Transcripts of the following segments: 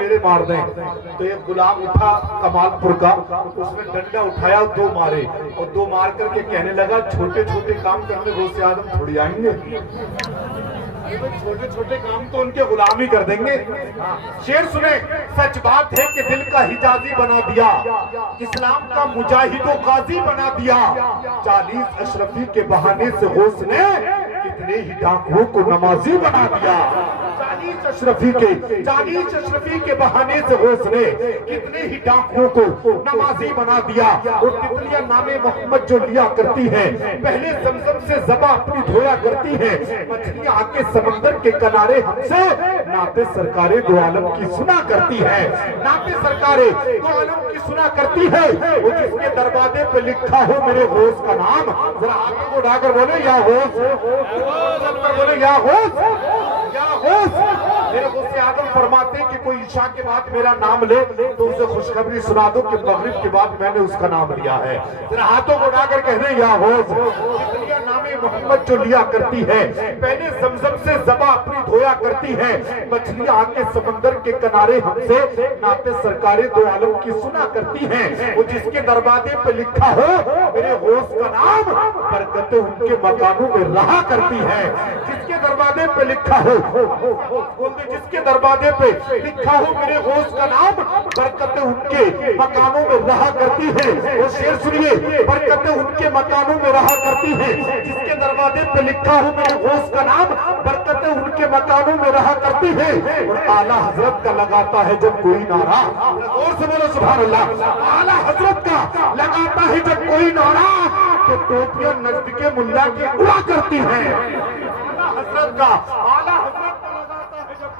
میرے مار دیں. تو ایک غلام اٹھا کمال پور کا, اس نے ڈنڈا اٹھایا, 2 مارے, اور 2 مار کر کے کہنے لگا چھوٹے چھوٹے کام کرنے غوث اعظم تھوڑی آئیں گے, چھوٹے چھوٹے کام تو ان کے غلام ہی کر دیں گے. شعر سنیں. سچ بات ہے کہ دل کا حجازی بنا دیا, اسلام کا مجاہد و غازی بنا دیا. 40 اشرفی کے بہانے سے غوث نے کتنے ہی ڈاکوؤں کو نمازی بنا دیا. 40 اشرفی کے بہانے سے غوث نے کتنے ہی ڈاکوؤں کو نمازی بنا دیا. اور تتلیاں نام محمد جو لیا کرتی ہیں, پہلے زمزم سے زباں اپنی دھویا کرتی ہیں. مچھلیاں آ کے سمندر کے کنارے ہم سے نعت سرکار دو عالم کی سنا کرتی ہے, نعت سرکار دو عالم کی سنا کرتی ہے. وہ جس کے دروازے پہ لکھا ہو میرے غوث کا نام, ذرا ہاتھوں کو اٹھا کر بولے یا غوث, بولے یا غوث, یا غوث. میرے غوث اعظم فرماتے ہیں کہ کوئی عشاء کے بعد میرا نام لے تو اسے خوشخبری سنا دو کہ مغرب کے بعد میں نے اس کا نام لیا ہے. ذرا ہاتھوں کو اٹھا کر کہنے یا غوث. نام محمد جو لیا کرتی ہے, پہلے زمزم سے زباں اپنی دھویا کرتی ہے. مچھلیاں آ کے سمندر کے کنارے ہم سے نعت سرکار دو عالم کی سنا کرتی ہیں. وہ جس کے دروازے پہ لکھا ہو میرے غوث کا نام, برکتیں ان کے مکانوں میں رہا کرتی ہے. جس کے دروازے پہ لکھا ہو, جس کے دروازے پہ لکھا ہو میرے غوث کا نام, برکتیں ان کے مکانوں میں رہا کرتی ہے. وہ شعر سنیے. برکتیں ان کے مکانوں میں رہا کرتی ہے. جس کے دروازے پہ لکھا ہو میرے غوث کا نام, برکتیں ان کے مکانوں میں رہا کرتی ہے. اور اعلیٰ حضرت کا لگاتا ہے جب کوئی نعرہ, اور سے بولو سبحان اللہ. اعلیٰ حضرت کا لگاتا ہے جب کوئی نعرہ, تو ٹوپیاں نجد کے ملا کی اڑا کرتی ہیں. اعلیٰ حضرت کا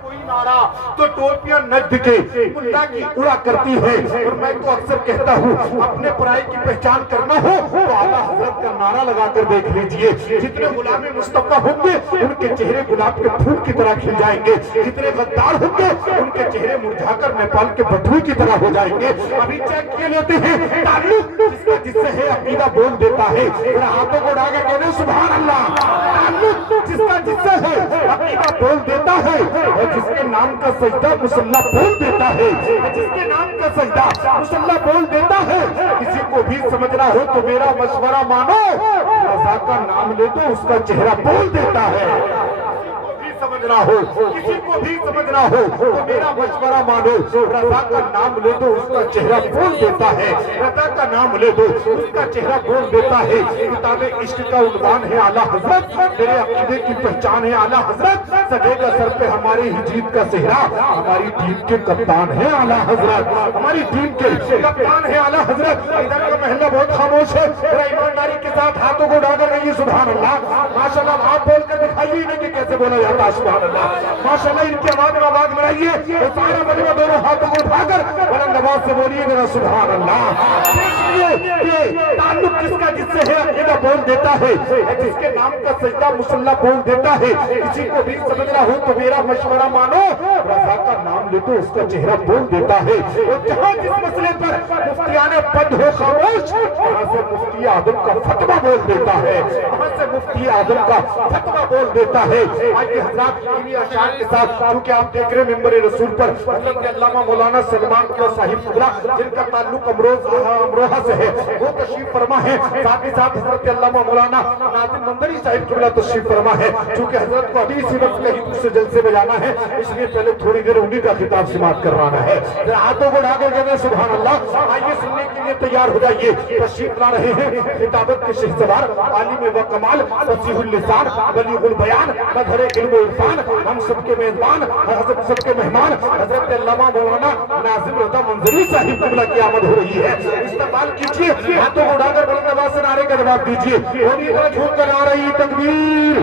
کوئی نعرہ تو ٹوپیاں نجد کے ملا کی اڑا کرتی ہے. اور میں تو اکثر کہتا ہوں اپنے پرائی کی پہچان کرنا ہو تو اعلیٰ حضرت کا نعرہ لگا کر دیکھ لیجئے. جتنے غلام مصطفیٰ ہوں گے ان کے چہرے گلاب کے پھول کی طرح کھل جائیں گے. جتنے غدار ہوں گے ان کے چہرے مرجھا کر نیپال کے بٹوئی کی طرح ہو جائیں گے. ابھی چیک کیے لیتے ہیں. تعلق جس کا جس سے ہے عقیدہ بول دیتا ہے. اور ہاتھوں کو اڑا کے کہنے سبحان اللہ. تعلق جس کا جس سے ہے عقیدہ بول دیتا ہے. جس کے نام کا سجدہ مسلح بول دیتا ہے, جس کے نام کا سجدہ مسلح بول دیتا ہے. کسی کو بھی سمجھنا ہو تو میرا مشورہ مانو, رضا کا نام لے تو اس کا چہرہ بول دیتا ہے. سمجھنا ہو, کسی کو بھی سمجھنا ہو تو میرا مشورہ مانو, رضا کا نام لے دو اس کا چہرہ بول دیتا ہے. رضا کا نام لے دو اس کا چہرہ بول دیتا ہے. کتاب عشق کا عنوان ہے اعلیٰ حضرت, میرے عقیدے کی پہچان ہے اعلیٰ حضرت. سجے گا سر پہ ہماری ہی جیت کا صحرا, ہماری ٹیم کے کپتان ہیں اعلیٰ حضرت, ہماری ٹیم کے کپتان ہیں اعلیٰ حضرت. ادھر کا محلہ بہت خاموش ہے, ذرا ایمانداری کے ساتھ ہاتھوں کو اڑا کر کہیے سبحان اللہ. ماشاءاللہ آپ بول کر دکھائیے انہیں کہ کیسے بولا جاتا ہے. سبحان اللہ. ماشاءاللہ ان کی آواز میں آواز بڑھائیے. اور سارا مجمع دونوں ہاتھوں کو اٹھا کر بلند آواز سے بولیے میرا سبحان اللہ. تعلق جس کا جس سے ہے عقیدہ بول دیتا ہے, جس کے نام کا سجدہ مسلح بول دیتا ہے. کسی کو بھی سمجھنا ہو تو میرا مشورہ مانو, رضا کا نام لے تو اس کا چہرہ بول دیتا ہے. اور جہاں جس مسئلے پر مفتیان پد ہو خاموش, وہاں سے مفتی اعظم کا فتویٰ بول دیتا ہے, وہاں سے مفتی اعظم کا فتویٰ بول دیتا ہے. آئیے حضرات انہی اشعار کے ساتھ, کیونکہ آپ دیکھ رہے ممبر رسول پر حضرت علامہ مولانا سلمان کا صاحب قبلہ جن کا تعلق امروہہ سے ہے وہ تشریف فرما ہے. ساتھ ہی ساتھ حضرت علامہ مولانا ناظم مندری صاحب قبلہ تشریف فرما ہے. چونکہ حضرت کو ابھی اسی وقت کہیں دوسرے جلسے میں جانا ہے, اس لیے پہلے تھوڑی دیر انہی کا خطاب سماعت کروانا ہے. ہاتھوں کو اڑا کر کہتے ہیں سبحان اللہ. آئیے سننے کے لیے تیار ہو جائیے. تشریف لا رہے ہیں خطابت کے شہسوار, عالم و کمال, فصیح اللسان, بلیغ البیان, مظہر علم و عرفان, ہم سب کے میزبان, حضرت سب کے مہمان حضرت علامہ مولانا ناظم رضا منظری صاحب قبلہ کی آمد ہو رہی ہے. استقبال کیجیے, ہاتھوں کو اڑا کر بلند آواز سے نعرے کا جواب دیجیے. اور یہ طرح جھوم کر نعرہ تکبیر,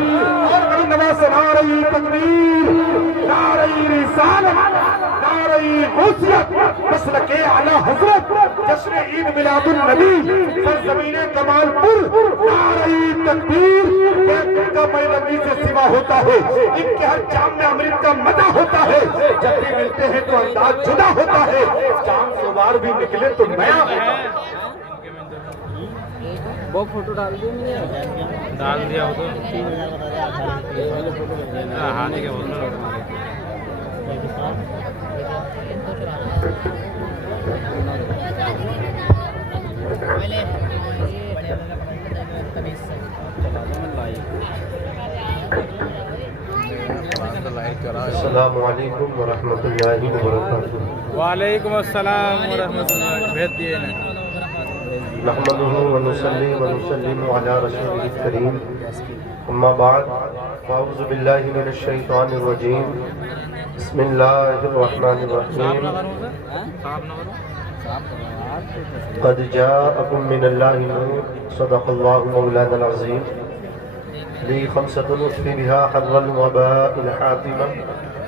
اور بلند آواز سے نعرہ تکبیر, نعرہ رسالت, نعرہ غوثیت, مسلک اعلیٰ حضرت, جشن عید میلاد النبی, سرزمین کمال پور, نعرہ تکبیر. ایک کا میلادی سے سوا ہوتا ہے, ان کے ہر جام میں امرت کا مزہ ہوتا ہے. جب بھی ملتے ہیں تو انداز جدا ہوتا ہے, جام سوار بھی نکلے تو نیا ہوتا ہے. وہ فوٹو ڈال دیا ہو تو ہاں السلام علیکم ورحمۃ اللہ وبرکاتہ. وعلیکم السلام ورحمۃ اللہ. بھیج دیے نا. نحمده ونصلي ونسلم على رسوله الكريم. اما بعد فاعوذ باللہ من الشیطان الرجیم. بسم اللہ الرحمن الرحیم. قد جاءکم من اللہ نور. صدق اللہ مولانا العظیم. لی خمسۃ اطفی بها حر الوباء الحاتمہ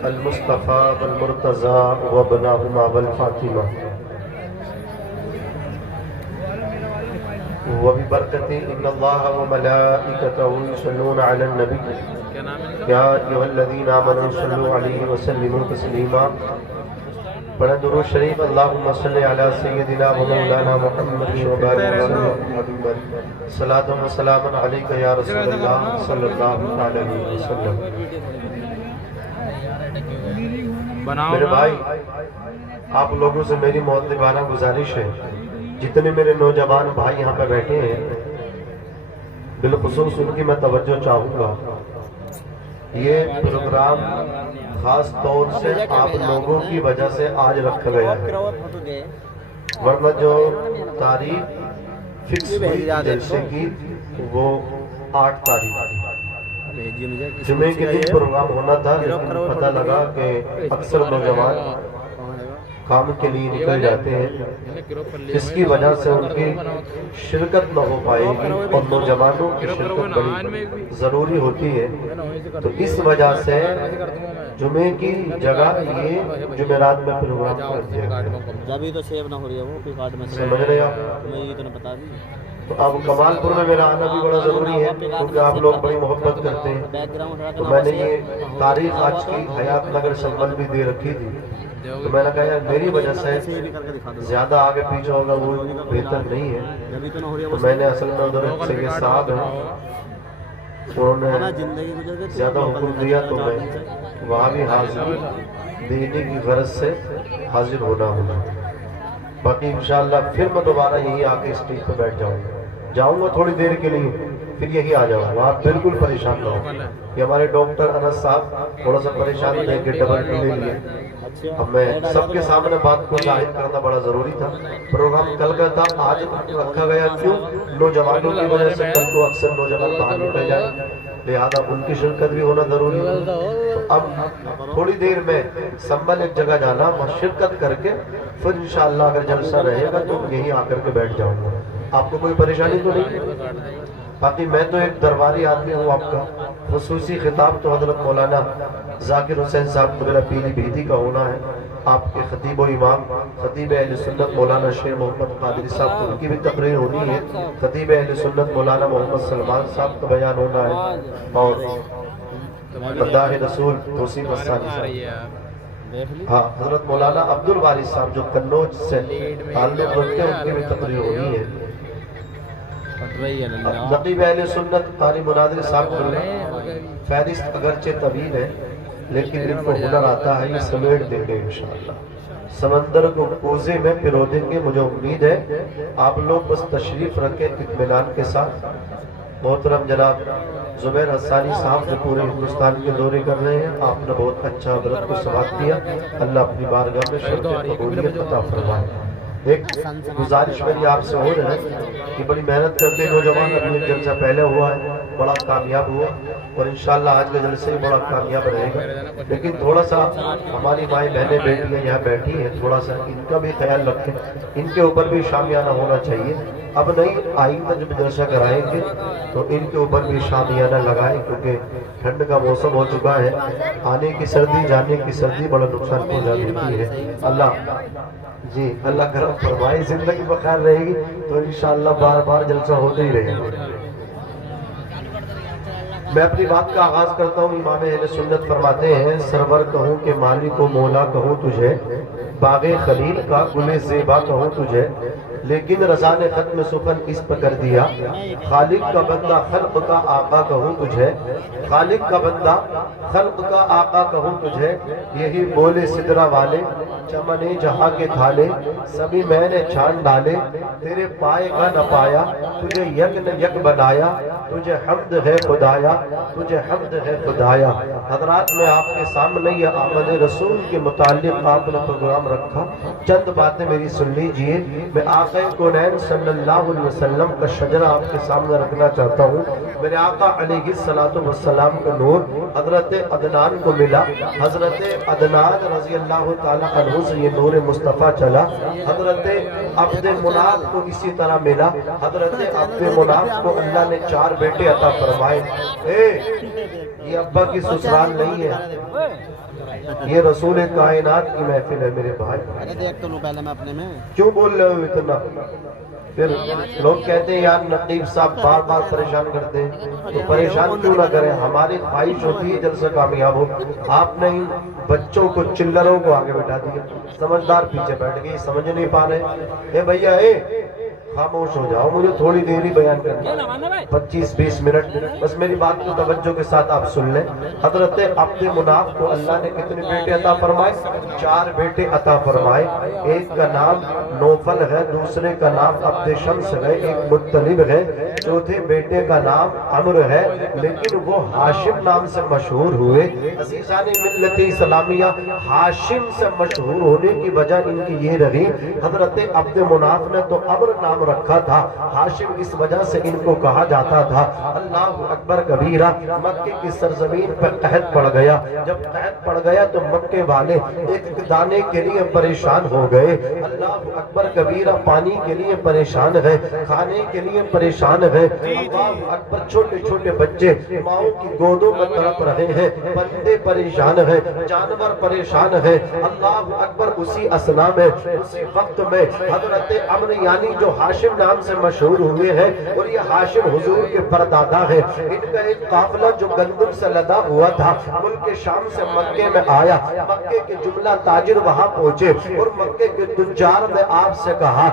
المصطفى والمرتضى وابناهما والفاطمہ. وببرکتہ ان اللہ وملائکتہ یصلون علی النبی کیا نام ہے ان کا؟ یا ایھا الذین آمنوا صلوا علیہ وسلموا تسلیما. پڑھیں درود شریف. اللہم صلی علی سیدنا و مولانا محمد وبارک وسلم. صلاۃ و سلام علیک یا رسول اللہ صلی اللہ علیہ وسلم. بناؤ میرے نا. بھائی، آپ لوگوں سے میری مؤدبانہ گزارش ہے، جتنے میرے نوجوان بھائی یہاں پہ بیٹھے ہیں بالخصوص ان کی میں توجہ چاہوں گا. یہ پروگرام خاص طور سے آپ لوگوں کی وجہ سے آج رکھا گیا ہے، ورنہ جو تاریخ فکس ہوئی جلسے کی وہ 8 تاریخ جمعے کے دن پروگرام ہونا تھا، لیکن پتہ لگا کہ اکثر نوجوان کام کے لیے نکل جاتے ہیں، اس کی وجہ سے ان کی شرکت نہ ہو پائے گی اور نوجوانوں کی شرکت بڑی ضروری ہوتی ہے. تو اس وجہ سے جمعے کی جگہ یہ جمعرات میں پروگرام کر دیا گیا. ابھی تو سیو نہ ہو رہی ہے وہ کوئی کارڈ میں سمجھ رہے آپ؟ میں یہ تو نہ بتا دی. تو اب کمال پور میں میرا آنا بھی بڑا ضروری ہے کیونکہ آپ لوگ بڑی محبت کرتے ہیں. بیک گراؤنڈ تو میں نے یہ تاریخ آج کی حیات نگر سنبل بھی دے رکھی تھی، تو میں نے کہا یار میری وجہ سے کر کے دکھا دو. زیادہ آگے پیچھے ہوگا وہ بہتر نہیں ہے. ابھی تو نہ ہو رہی ہے تو وہ میں نے اصل میں ادھر سید صاحب ہیں، انہوں نے زندگی گزر گئی. زیادہ حکم دیا تو میں وہاں بھی حاضری دینے کی غرض سے حاضر ہونا ہوگا. باقی انشاءاللہ پھر میں دوبارہ یہی آ کے اسٹیج پہ بیٹھ جاؤں گا تھوڑی دیر کے لیے، پھر یہی آ جاؤں گا. آپ بالکل پریشان نہ ہو. یہ ہمارے ڈاکٹر انس صاحب تھوڑا سا پریشان تھے کہ ڈبل ٹی لے لیے. اب میں سب کے سامنے بات کو ظاہر کرنا بڑا ضروری تھا. پروگرام کل کا تھا، آج رکھا گیا کیوں؟ نوجوانوں کی وجہ سے کل کو اکثر نوجوان باہر نکل جائیں، لہذا ان کی شرکت بھی ہونا ضروری ہے. تو اب تھوڑی دیر میں سنبل ایک جگہ جانا اور شرکت کر کے پھر انشاءاللہ اگر جلسہ رہے گا تو یہی آ کر کے بیٹھ جاؤں گا. آپ کو کوئی پریشانی تو نہیں؟ باقی میں تو ایک درباری آدمی ہوں. آپ کا خصوصی خطاب تو حضرت مولانا ذاکر حسین صاحب قبلہ پیلی بھیدی کا ہونا ہے. آپ کے خطیب و امام خطیب اہل سنت مولانا شیر محمد قادری صاحب ان کی بھی تقریر ہونی ہے. خطیب اہل سنت مولانا محمد سلمان صاحب کا بیان ہونا ہے، اور مداح رسول توصیف الثانی صاحب، ہاں حضرت مولانا عبد الباری صاحب جو کنوج سے تعلق رکھتے ہیں ان کی بھی تقریر ہونی ہے. نقیب اہل سنت قاری مناظر صاحب فہرست اگرچہ طویل ہے لیکن ان کو ہنر آتا ہے، یہ سمیٹ دیں گے انشاءاللہ. سمندر کو کوزے میں پرو دیں گے. مجھے امید ہے آپ لوگ بس تشریف رکھیں اطمینان کے ساتھ. محترم جناب زبیر حسانی صاحب جو پورے ہندوستان کے دورے کر رہے ہیں، آپ نے بہت اچھا حضرت کو سماعت کیا. اللہ اپنی بارگاہ میں شرف قبولیت عطا فرمائے. ایک گزارش میری آپ سے ہو رہا ہے کہ بڑی محنت کرتے نوجوان، ابھی ایک جلسہ پہلے ہوا ہے بڑا کامیاب ہوا اور انشاءاللہ آج کا جلسہ بھی بڑا کامیاب رہے گا. لیکن تھوڑا سا ہماری مائیں بہنیں بیٹیاں یہاں بیٹھی ہیں، تھوڑا سا ان کا بھی خیال رکھیں، ان کے اوپر بھی شامیانہ ہونا چاہیے. اب نہیں، آئندہ جب جلسہ کرائیں گے تو ان کے اوپر بھی شامیانہ لگائیں، کیونکہ ٹھنڈ کا موسم ہو چکا ہے. آنے کی سردی جانے کی سردی بڑا نقصان پہنچا دیتی ہے. اللہ اللہ کرم فرمائے، زندگی بخیر رہے گی تو انشاءاللہ بار بار جلسہ ہوتے ہی رہے گا. میں اپنی بات کا آغاز کرتا ہوں. امام اہل سنت فرماتے ہیں، سرور کہوں کہ مالک و مولا کہوں تجھے، باغ خلیل کا گل زیبا کہوں تجھے، لیکن رضا نے ختم سخن اس پر کر دیا، خالق کا بندہ خلق کا آقا کہوں تجھے، خالق کا بندہ خلق کا آقا کہوں تجھے، یہی بولے سدرا والے چمنے جہاں کے تھالے، سبھی میں نے چھان ڈالے، تیرے پائے کا نہ پایا، تجھے یک نہ یک بنایا، تجھے حمد ہے خدایا، تجھے حمد ہے خدایا۔ حضرات میں آپ کے سامنے یہ آمد رسول کے متعلق آپ نے پروگرام رکھا، چند باتیں میری سن لیجئے۔ میں آقا کونین صلی اللہ علیہ وسلم کا شجرہ آپ کے سامنے رکھنا چاہتا ہوں۔ میرے آقا علیہ السلام کا نور حضرت عدنان کو ملا، حضرت عدنان رضی اللہ تعالیٰ عنہ سے یہ نور مصطفیٰ چلا، حضرت عبد مناف کو اسی طرح ملا، حضرت عبد مناف کو اللہ نے 4 بیٹے عطا فرمائے۔ یہ ابا کی سسرال نہیں ہے، یہ رسول کائنات کی محفل ہے میرے بھائی۔ ارے دیکھ تو لو پہلے میں اپنے میں کیوں بول رہے ہو اتنا؟ پھر لوگ کہتے ہیں یار نقیب صاحب بار بار پریشان کرتے ہیں، تو پریشان کیوں نہ کریں؟ ہماری خواہش ہوتی ہے جلسہ کامیاب ہو۔ آپ نے ان بچوں کو چلروں کو آگے بٹھا دیا، سمجھدار پیچھے بیٹھ گئے، سمجھ نہیں پا رہے۔ اے بھیا خاموش ہو جاؤ، مجھے تھوڑی دیر ہی بیان کرنا، 25-20 منٹ، بس میری بات کو توجہ کے ساتھ آپ سن لیں۔ حضرت عبد مناف کو اللہ نے کتنے بیٹے عطا فرمائے؟ 4 بیٹے عطا فرمائے۔ ایک کا نام نوفل ہے، دوسرے کا نام عبد شمس ہے، ایک مطلب ہے، چوتھے بیٹے کا نام عمر ہے، لیکن وہ ہاشم نام سے مشہور ہوئے۔ عزیزان ملت اسلامیہ، ہاشم سے مشہور ہونے کی وجہ ان کی یہ رہی، حضرت عبد مناف نے تو عمر نام رکھا تھا، ہاشم اس وجہ سے ان کو کہا جاتا تھا۔ اللہ اکبر کبیرہ، مکے کی سرزمین پر قحط پڑ گیا، جب قحط پڑ گیا تو مکے والے ایک دانے کے لیے پریشان ہو گئے۔ اللہ اکبر کبیرہ، پانی کے لیے پریشان ہے، کھانے کے لیے پریشان ہے۔ اللہ اکبر، چھوٹے چھوٹے بچے ماؤں کی گودوں میں تڑپ رہے ہیں، بندے پریشان ہیں، جانور پریشان ہیں۔ اللہ اکبر، اسی اسنا میں، اسی وقت میں حضرت عمر یعنی جو ہاشم نام سے مشہور ہوئے ہیں، اور یہ ہاشم حضور کے پردادا ہے، ان کا ایک قافلہ جو گندم سے لدا ہوا تھا ملک شام سے مکے میں آیا۔ مکے کے جملہ تاجر وہاں پہنچے اور مکے کے تجار نے آپ سے کہا،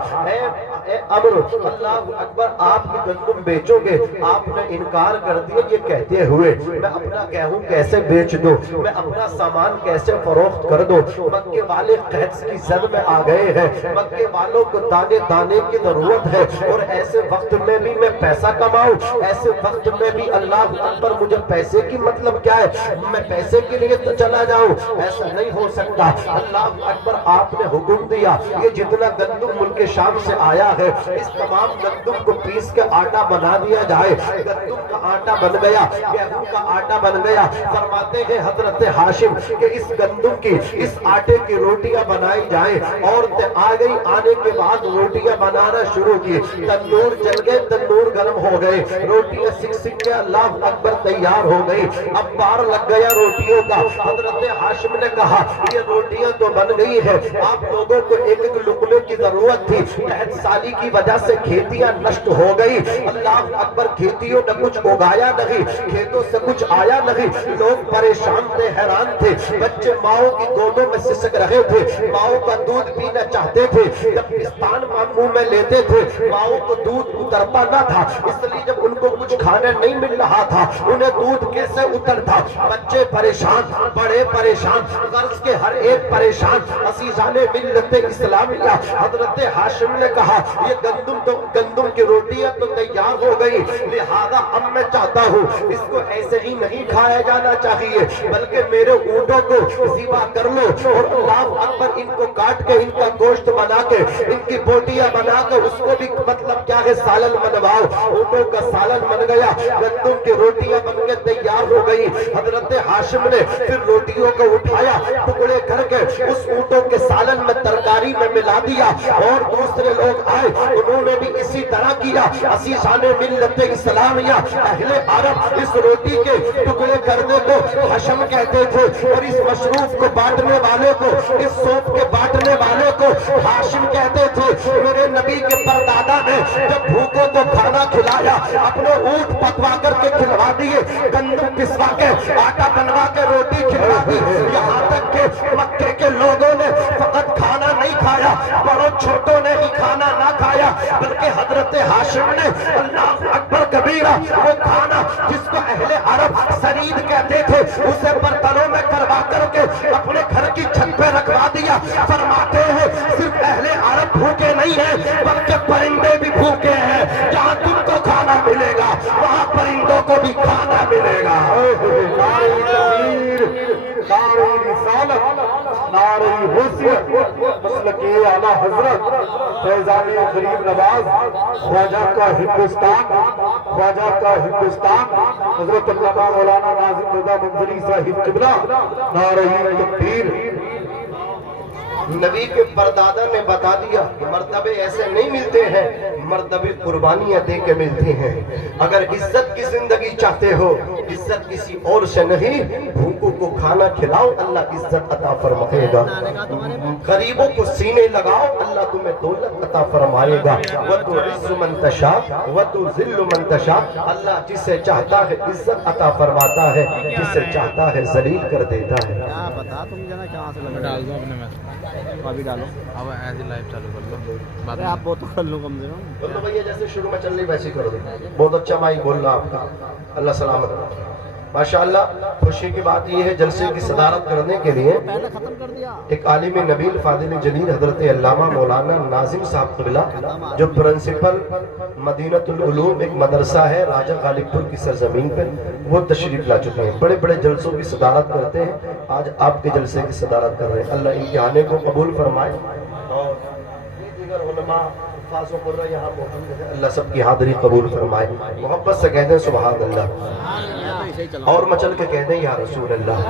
اے عمر، اللہ اکبر، آپ کی گندم بیچو گے؟ آپ نے انکار کر دیا، یہ کہتے ہوئے میں اپنا گیہوں کیسے بیچ دوں، میں اپنا سامان کیسے فروخت کر دوں؟ مکے والے قحط کی زد میں آ گئے ہیں، مکے والوں کو دانے دانے کی ضرورت ہے، اور ایسے وقت میں بھی میں پیسہ کماؤں، ایسے وقت میں بھی اللہ اکبر مجھے پیسے کی مطلب کیا ہے، میں پیسے کے لیے تو چلا جاؤں؟ ایسا نہیں ہو سکتا۔ اللہ اکبر، آپ نے حکم دیا یہ جتنا گندم ملک شام سے آیا ہے اس تمام گندم کو پیس کے آٹا بنا دیا جائے۔ گندم کا آٹا بن گیا، گیہوں کا آٹا بن گیا۔ فرماتے ہیں حضرت ہاشم کہ اس گندم کی، اس آٹے کی روٹیاں بنائی جائیں۔ عورتیں آ گئی، آنے کے بعد روٹیاں بنانا شروع کی، تندور جل گئے، تندور گرم ہو گئے، روٹیاں سک سک کے اللہ اکبر تیار ہو گئی۔ اب بار لگ گیا روٹیوں کا۔ حضرت ہاشم نے کہا یہ روٹیاں تو بن گئی ہے، آپ لوگوں کو ایک ایک لقمے کی ضرورت تھی، قحط سالی کی وجہ سے کھیتیاں نشٹ ہو گئی۔ اللہ اکبر، کھیتیوں نے کچھ اگایا نہیں، کھیتوں سے کچھ آیا نہیں، لوگ پریشان تھے، حیران تھے، بچے ماؤں کی گودوں میں سسک رہے تھے، ماؤں کا دودھ پینا چاہتے تھے، جب پستان منہ میں لیتے تھے ماؤں کو دودھ اترتا نہ تھا، اس لیے جب ان کو کچھ کھانے نہیں مل رہا تھا انہیں دودھ کیسے اترتا؟ بچے پریشان، بڑے پریشان، غرض کے ہر ایک پریشان۔ عزیزان ملت اسلامیہ، حضرت ہاشم نے کہا یہ گندم کی روٹیاں تو تیار ہو گئی، لہذا اب میں چاہتا ہوں اس کو ایسے ہی نہیں کھایا جانا چاہیے، بلکہ میرے اونٹوں کو ذبح کر لو اور اللہ اکبر ان کو کاٹ کے ان کا گوشت بنا کے ان کی بوٹیاں بنا کر اس کو بھی مطلب کیا ہے سالن بنواؤ۔ اونٹوں کا سالن بن گیا، گندم کی روٹیاں بن کے تیار ہو گئی۔ حضرت ہاشم نے پھر روٹیوں کو اٹھایا، ٹکڑے کر کے اس اونٹوں کے سالن میں ترکاری میں ملا دیا، اور دوسرے لوگ آئے انہوں نے بھی اسی طرح کیا۔ عزیزان ملت اسلامیہ، اہل عرب اس روٹی کے ٹکڑے کرنے کو حشم کہتے تھے، اور اس مشروب کو بانٹنے والے کو، اس سوپ کے بانٹنے والے کو ہاشم کہتے تھے۔ میرے نبی کے پردادا نے جب بھوکوں کو کھانا کھلایا اپنے اونٹ پکوا کر کے کھلوا دیے، گندم پسوا کے آٹا بنوا کے روٹی کھلوا دی، یہاں تک کہ مکے کے لوگوں نے فقط کھانا چھوٹوں نے ہی کھانا نہ کھایا بلکہ حضرت ہاشم نے اللہ اکبر کبیرہ وہ کھانا جس کو اہل عرب سرید کہتے تھے اسے برتنوں میں کروا کر کے اپنے گھر کی چھت پہ رکھوا دیا. فرماتے ہیں صرف اہل عرب بھوکے نہیں ہیں بلکہ پرندے بھی بھوکے ہیں. جہاں تم کو کھانا ملے گا وہاں پرندوں کو بھی کھانا ملے گا. نعرہ تکبیر، نعرہ رسالت، نعرہ حیثیت، مسلک اعلیٰ حضرت فیضان غریب نواز خواجہ کا ہندوستان، خواجہ کا ہندوستان حضرت علامہ مولانا ناظم رضا منظری صاحب قبلہ. نعرہ تکبیر. نبی کے پردادا نے بتا دیا مرتبے ایسے نہیں ملتے ہیں، مرتبے قربانیاں دے کے ملتے ہیں. اگر عزت کی زندگی چاہتے ہو عزت کسی اور سے نہیں، بھوکوں کو کھانا کھلاؤ اللہ عزت عطا فرمائے گا. غریبوں کو سینے لگاؤ اللہ تمہیں دولت عطا فرمائے گا. وَتُعِزُّ مَن تَشَاءُ وَتُذِلُّ مَن تَشَاءُ. اللہ جسے چاہتا ہے عزت عطا فرماتا ہے، جسے چاہتا ہے ذلیل کر دیتا ہے. کیا پتا تم جانا کہاں سے لگا ڈال دو اپنے میں ابھی ڈالو. اب ایسے لائیو چالو کر لو بعد ارے میں. آپ وہ تو کر لو کم سے کم. بولو بھیا جیسے شروع میں چل رہی ویسے کر دو. بہت اچھا مائک بول رہا آپ کا، اللہ سلامت. ماشاءاللہ خوشی کی بات یہ ہے جلسے کی صدارت کرنے کے لیے پہلے ختم کر دیا. ایک عالم نبیل فاضل جلیل حضرت علامہ مولانا ناظم صاحب قبلہ جو پرنسپل مدینۃ العلوم ایک مدرسہ ہے راجہ غالب پور کی سرزمین پر، وہ تشریف لا چکے ہیں. بڑے بڑے جلسوں کی صدارت کرتے ہیں، آج آپ کے جلسے کی صدارت کر رہے ہیں. اللہ ان کے آنے کو قبول فرمائے اور دیگر علماء حفاظ و قرہ یہاں موجود ہیں، اللہ سب کی حاضری قبول فرمائے. محبت سے کہہ دیں سبحان اللہ اور مچل کے کہہ دیں یا رسول اللہ.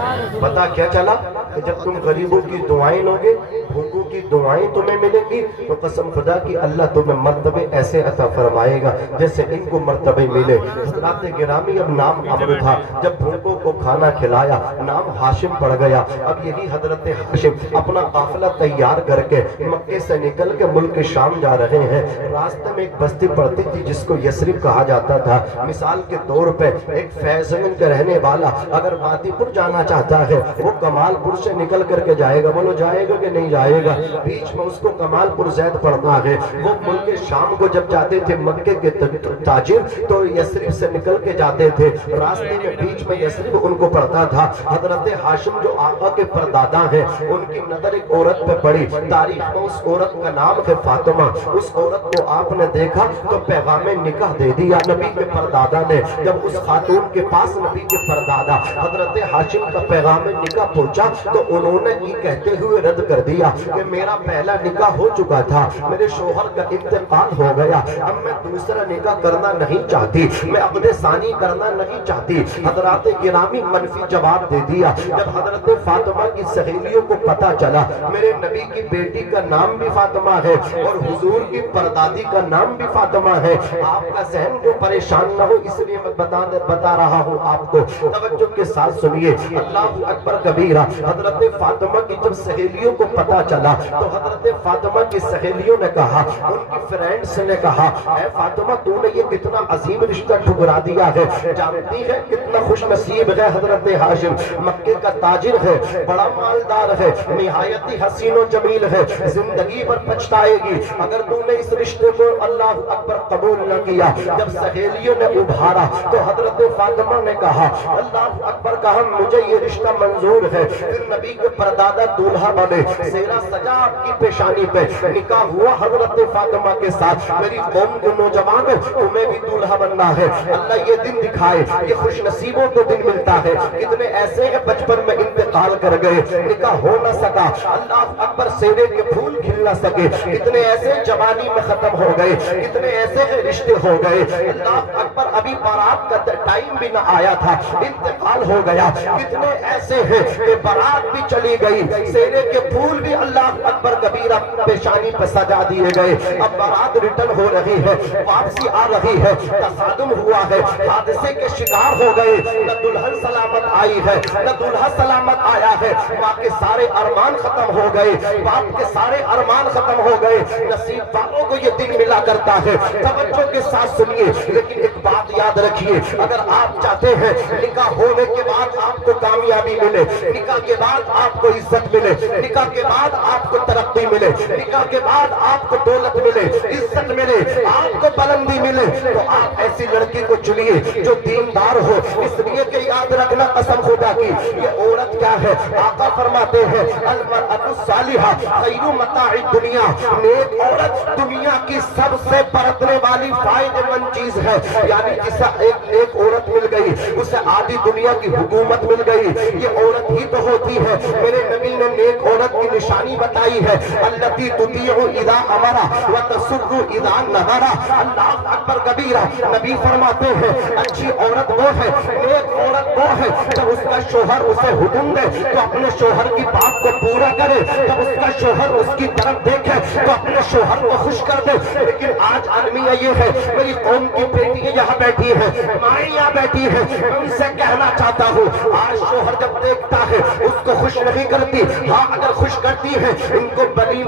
پتہ کیا چلا کہ جب تم غریبوں کی دعائیں لوگے، بھوکوں کی دعائیں تمہیں ملیں گی تو قسم خدا کی اللہ تمہیں مرتبے ایسے عطا فرمائے گا جیسے ان کو مرتبے ملے. حضرات گرامی اب نام عمرو تھا، جب بھوکوں کو کھانا کھلایا نام ہاشم پڑ گیا. اب یہی حضرت ہاشم اپنا قافلہ تیار کر کے مکے سے نکل کے ملک شام جا رہے ہیں. راستے میں ایک بستی پڑتی تھی جس کو یثرب کہا جاتا تھا. مثال کے طور پہ ایک فیضان کا رہنے والا اگر وادی پور جانا چاہتا ہے وہ کمال پور سے نکل کر کے جائے گا. بولو جائے گا کہ نہیں جائے گا؟ بیچ میں اس کو کمال پور زید پڑنا ہے. وہ ملک شام کو جب جاتے تھے مکے کے تاجر تو یثرب سے نکل کے جاتے تھے، راستے میں بیچ میں یثرب ان کو پڑتا تھا. حضرت ہاشم جو آقا کے پردادا ہیں ان کی نظر ایک عورت پہ پڑی. تاریخ میں اس عورت کا نام ہے فاطمہ. اس عورت کو آپ نے دیکھا تو پیغام نکاح دے دیا. نبی کے پردادا نے جب اس خاتون کے پاس نبی کے پردادا حضرت ہاشم کا پیغام نکاح پہنچا تو انہوں نے یہ کہتے ہوئے رد کر دیا کہ میرا پہلا نکاح ہو چکا تھا، میرے شوہر کا انتقال ہو گیا، اب میں دوسرا نکاح کرنا نہیں چاہتی، میں عقد ثانی کرنا نہیں چاہتی. حضرات گرامی منفی جواب دے دیا. جب حضرت فاطمہ کی سہیلیوں کو پتا چلا میرے نبی کی بیٹی کا نام بھی فاطمہ ہے اور حضور کی پردادی کا نام بھی فاطمہ ہے، آپ کا ذہن جو پریشان نہ ہو اس لیے میں بتا رہا ہوں آپ کو. توجہ کے ساتھ سنیے. اللہ اکبر کبیرہ. حضرت فاطمہ کی جب سہیلیوں کو پتا چلا تو حضرت فاطمہ کی سہیلیوں نے کہا، ان کی فرینڈز نے کہا، اے فاطمہ تو نے یہ کتنا عظیم رشتہ ٹھکرا دیا ہے. جانتی ہے کتنا خوش نصیب ہے حضرت ہاشم، مکے کا تاجر ہے، بڑا مالدار ہے، نہایت ہی حسین و جمیل ہے، زندگی پر پچھتائے گی اگر تم نے اس رشتے کو اللہ اکبر قبول نہ کیا. جب سہیلیوں نے ابھارا تو حضرت فاطمہ نے کہا اللہ اکبر کہا مجھے یہ رشتہ منظور ہے. پھر نبی کے پردادا دولہا بنے، سیرا سجا آپ کی پیشانی پہ، نکاح ہوا حضرت فاطمہ کے ساتھ. میری قوم کے نوجوان تمہیں بھی دولہا بننا ہے. اللہ یہ دن دکھائے، یہ خوش نصیبوں کو دن ملتا ہے. کتنے ایسے ہیں بچپن میں انتقال کر گئے، نکاح ہو نہ سکا، اللہ اکبر سیرے کے پھول کھل نہ سکے. کتنے ایسے جوانی میں ختم ہو گئے، کتنے ایسے رشتے ہو گئے. اللہ اکبر ابھی بارات کا ٹائم بھی نہ آیا تھا انتقال ہو گیا. کتنے ایسے ہیں کہ بارات بھی چلی گئی، سیرے کے پھول بھی اللہ اکبر کبیرہ پیشانی پہ سجا دیے گئے. اب بارات ریٹرن ہو رہی ہے، واپسی آ رہی ہے، تصادم ہوا ہے، حادثے کے شکار ہو گئے. نہ دلہن سلامت آئی ہے نہ دلہا سلامت آیا ہے. ماں کے سارے ارمان ختم ہو گئے، باپ کے سارے ارمان ختم ہو گئے. نصیب والوں کو یہ دن ملا کرتا ہے. توجہ کے ساتھ سنیے. لیکن ایک بات یاد رکھیے، اگر آپ چاہتے ہیں نکاح ہونے کے بعد آپ کو کامیابی ملے، نکاح کے بعد آپ کو عزت ملے، نکاح کے بعد آپ کو ترقی ملے, نکاح کے بعد آپ کو دولت ملے, عزت ملے, آپ کو بلندی ملے, تو آپ ایسی لڑکی کو چنیے جو دیندار ہو. اس لیے کہ یاد رکھنا قسم خدا کی, یہ عورت کیا ہے؟ آقا فرماتے ہیں المرأۃ الصالحہ خیر متاع الدنیا, نیک عورت دنیا کی سب سے برتنے والی فائدے مند چیز ہے. یعنی جسے ایک عورت مل گئی اسے آدھی دنیا کی حکومت مل گئی. یہ عورت ہی تو ہوتی ہے. میرے نبی نے نیک عورت کی نشانی بتائی ہے, التی تطیع اذا امر وتسر اذا نہر. اللہ اکبر کبیرہ. نبی فرماتے ہیں اچھی عورت وہ ہے, نیک عورت وہ ہے جب اس کا شوہر اسے حکم دے تو اپنے شوہر کی بات کو پورا کرے, جب اس کا شوہر اس کی طرف دیکھے تو اپنے شوہر کو خوش کر دے. لیکن آج المیہ یہ ہے, میری قوم کی بیٹی یہاں بیٹھی ہے, مائیں یہاں بیٹھی ہے, میں ان سے کہنا چاہتا ہوں آج شوہر جب دیکھتا ہے اس کو خوش نہیں کرتی. ہاں اگر خوش کرتی ہے ان کو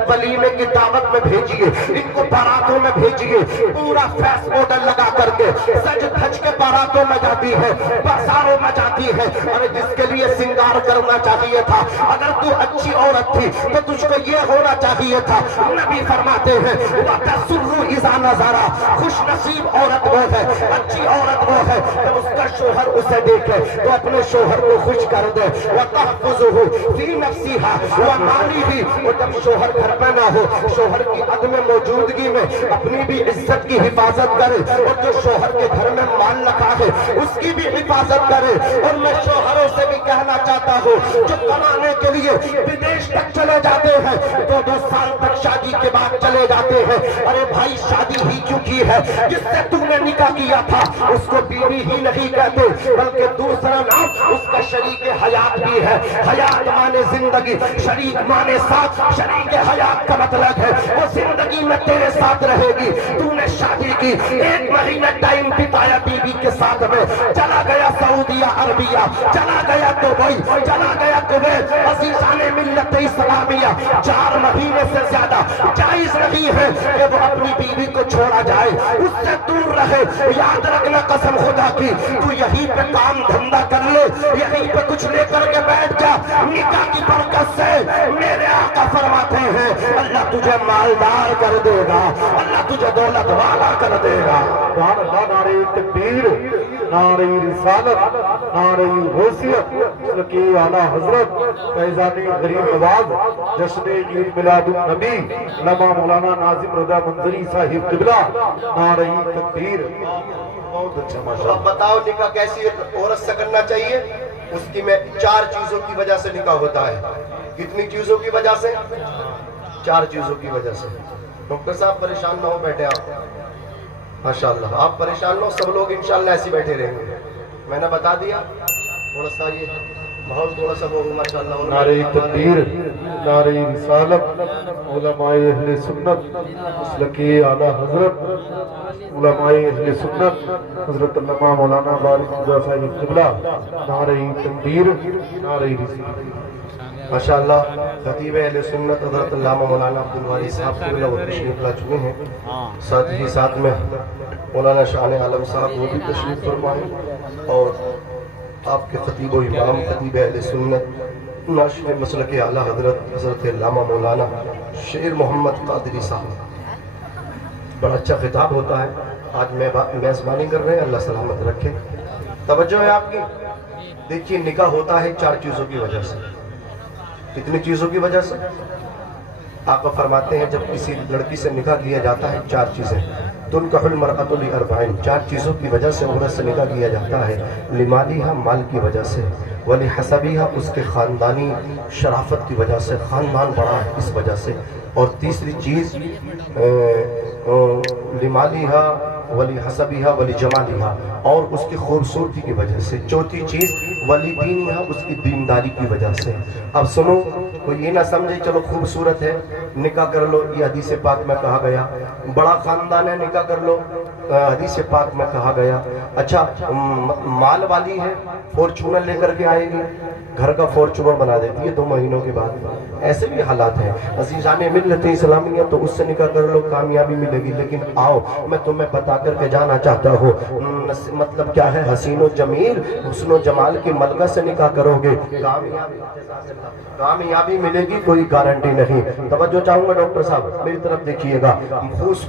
ولیمے کی دعوت میں بھیجیے, ان کو باراتوں میں بھیجیے, پورا فیس ماڈل لگا کر کے سج دھج کے باراتوں میں جاتی ہے, بازاروں میں جاتی ہے. اور جس کے لیے سنگار کرنا چاہیے تھا, اگر تو اچھی عورت تھی تو تجھ کو یہ ہونا چاہیے تھا. نبی فرماتے ہیں وَتَسُرُّ إِذَا نَظَرَ, خوش نصیب عورت وہ ہے, اچھی عورت وہ ہے جب اس کا شوہر اسے دیکھے تو اپنے شوہر کو خوش کر دے. وَتَحْفُظُهُ فِي نَفْسِهَا وَمَالِهِ, اور جب شوہر گھر پہ نہ ہو شوہر کی عدم موجودگی میں اپنی بھی عزت کی حفاظت کرے, اور جو شوہر کے گھر میں مال رکھا ہے اس کی بھی حفاظت کرے. اور میں شوہروں سے بھی کہنا چاہتا ہوں جو کمانے کے لیے بدیش تک چلے جاتے ہیں, 2 سال تک شادی کے بعد چلے جاتے ہیں, ارے بھائی شادی ہی کیوں کی ہے؟ جس سے تم نے نکاح کیا تھا اس کو بیوی ہی نہیں کہتے بلکہ دوسرا نام اس کا شریک حیات بھی ہے. حیات مانے زندگی, شریک مانے ساتھ. شریک حیات کا مطلب ہے وہ زندگی میں تیرے ساتھ رہے گی. تو نے شادی کی, 1 مہینہ ٹائم بتایا بیوی کے ساتھ میں, چلا گیا سعودیہ عربیہ, چلا گیا دبئی, چلا گیا کویت. عزیزان ملت اسلامیہ, 4 مہینے سے زیادہ جائز نہیں ہے کہ وہ اپنی بیوی کو چھوڑا جائے, اس سے دور رہے. یاد رکھنا قسم خدا کی, تو یہیں پہ کام دھندا کر لے, یہیں پہ کچھ لے کر کے بیٹھ جا. نکاح کی برکت سے میرے آقا فرماتے ہیں اللہ تجھے مالدار کر دے گا, اللہ تجھے دولت والا کر دے گا. نعرہ تکبیر, نعرہ رسالت, نعرہ غوثیت, کی اعلیٰ حضرت فیضان غریب نواز جشن عید میلاد النبی علامہ مولانا ناظم رضا منظری صاحب قبلہ, نعرہ تکبیر. بہت اچھا ماشاءاللہ. اب بتاؤ نکاح کیسی عورت سے کرنا چاہیے؟ اس کی میں 4 چیزوں کی وجہ سے نکاح ہوتا ہے. کتنی چیزوں کی وجہ سے؟ 4 چیزوں کی وجہ سے. ڈاکٹر صاحب پریشان نہ ہو, بیٹھے آپ, ماشاءاللہ آپ پریشان نہ ہو, سب لوگ انشاءاللہ ایسے بیٹھے رہیں گے. میں نے بتا دیا, تھوڑا سا یہ ماحول تھوڑا سا وہ ماشاءاللہ. نعرہ تکبیر, نعرہ رسالت, علماء اہل سنت, مسلکی اعلیٰ حضرت علماء اہل سنت حضرت علامہ مولانا بارک رضا صاحب قبلہ, نعرہ تکبیر, نعرہ رسالت. ماشاءاللہ خطیب اہل سنت حضرت علامہ مولانا عبدالواری صاحب قبلہ وہ تشریف لا چکے ہیں. ساتھ ہی ساتھ میں مولانا شان عالم صاحب وہ بھی تشریف فرمائیں, اور آپ کے خطیب و امام خطیب اہل سنت ناشر مسلک اعلیٰ حضرت حضرت علامہ مولانا شیر محمد قادری صاحب. بڑا اچھا خطاب ہوتا ہے. آج میزبانی کر رہے ہیں, اللہ سلامت رکھے. توجہ ہے آپ کی. دیکھیے نکاح ہوتا ہے 4 چیزوں کی وجہ سے. کتنی چیزوں کی وجہ سے؟ آقا فرماتے ہیں جب کسی لڑکی سے نکاح کیا جاتا ہے 4 چیزیں. تنکح المرأۃ لأربعین, 4 چیزوں کی وجہ سے عورت سے نکاح کیا جاتا ہے. لمالہا, مال کی وجہ سے. ولحسبہا, اس کے خاندانی شرافت کی وجہ سے, خاندان بڑا ہے اس وجہ سے. اور تیسری چیز لمالہا ولحسبہا ولجمالہا, اور اس کی خوبصورتی کی وجہ سے. چوتھی چیز ولدینہا, اس کی دینداری کی وجہ سے. اب سنو, کوئی یہ نہ سمجھے چلو خوبصورت ہے نکاح کر لو, یہ حدیث پاک میں کہا گیا. بڑا خاندان ہے نکاح کر لو, حدیث پاک میں کہا گیا. اچھا مال والی ہے, فورچونر لے کر کے آئے گی, گھر کا فورچونر بنا دیتی ہے 2 مہینوں کے بعد. ایسے بھی حالات ہیں. عزیزان ملت اسلامیہ, تو اس سے نکاح کر لو, کامیابی ملے گی. لیکن آؤ میں تمہیں بتا کر کے جانا چاہتا ہوں, مطلب کیا ہے حسین و جمیل حسن و جمال کی ملکہ سے نکاح کرو گے کامیابی ملے گی کوئی گارنٹی نہیں۔ توجہ چاہوں گا ڈاکٹر صاحب میری طرف دیکھیے گا،